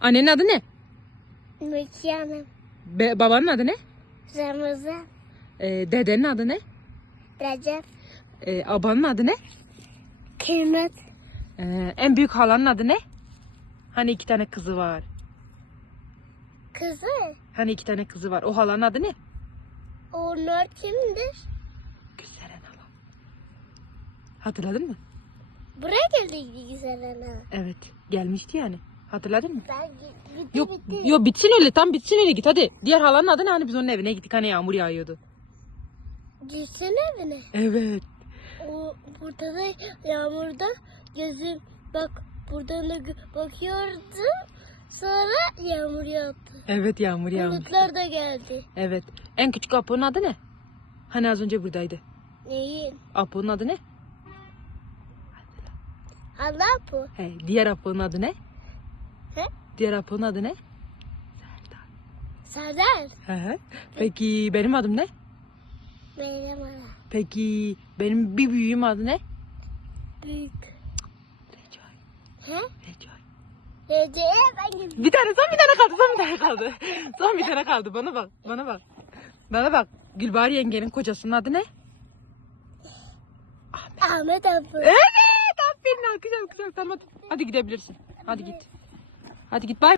Annenin adı ne? Mükiye Hanım. Be- babanın adı ne? Ramazan. Ee, dedenin adı ne? Recep. Ee, abanın adı ne? Kıymet. Ee, en büyük halanın adı ne? Hani iki tane kızı var. Kızı. Hani iki tane kızı var. O halanın adı ne? Onlar kimdir? Güzelen hala. Hatırladın mı? Buraya geldik güzel ana. Evet. Gelmişti yani. Hatırladın mı? Ben gi- bitti Yok, bitti. yok bitsin öyle. Tam bitsin öyle git hadi. Diğer halanın adı ne? Hani biz onun evine gittik. Hani yağmur yağıyordu. Gitsene evine. Evet. O burada da yağmurda gözüm bak buradan da gö- bakıyordum. Sonra yağmur yağdı. Evet yağmur yağmış. Bulutlar da geldi. Evet. En küçük Apo'nun adı ne? Hani az önce buradaydı. Neyin? Apo'nun adı ne? Allah bu. He, diğer Apo'nun adı ne? He? Diğer Apo'nun adı ne? Serdar. Hı hı. Peki benim adım ne? Meryem Ana. Peki benim bir büyüğüm adı ne? Büyük. Recai. He? Recai. Recep ben gibi. Bir tane son bir tane kaldı son bir tane kaldı. son bir tane kaldı bana bak bana bak. Bana bak. Gülbahar yengenin kocasının adı ne? Ahmet abi. Evet aferin alkış alkış alkış. Hadi gidebilirsin. Hadi git. Hadi git bay.